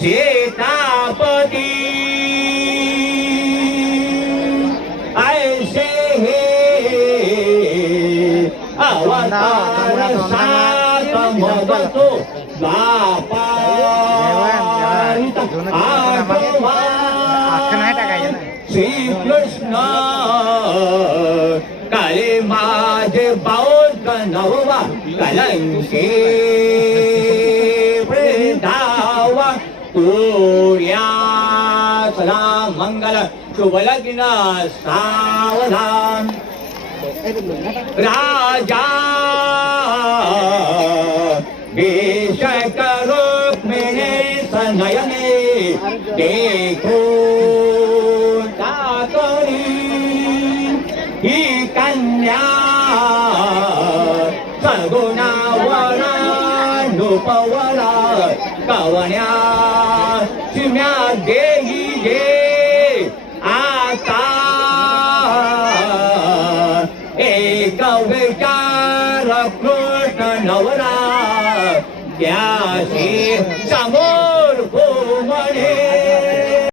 चेतापती ऐसे हे अवतार सात मदतो बापा श्रीकृष्ण काले माझे भाऊ नववा कलंके वृंदावा तुर्या सदा मंगल शुभलग्न सावधान। राजा विषय करो मेरे सनयने देखो ही कन्या सगुणावरा नुपवरा कवण्या चिम्या देही जे आता एक विचार कृष्ण नवरा त्याशी समोर हो म्हणे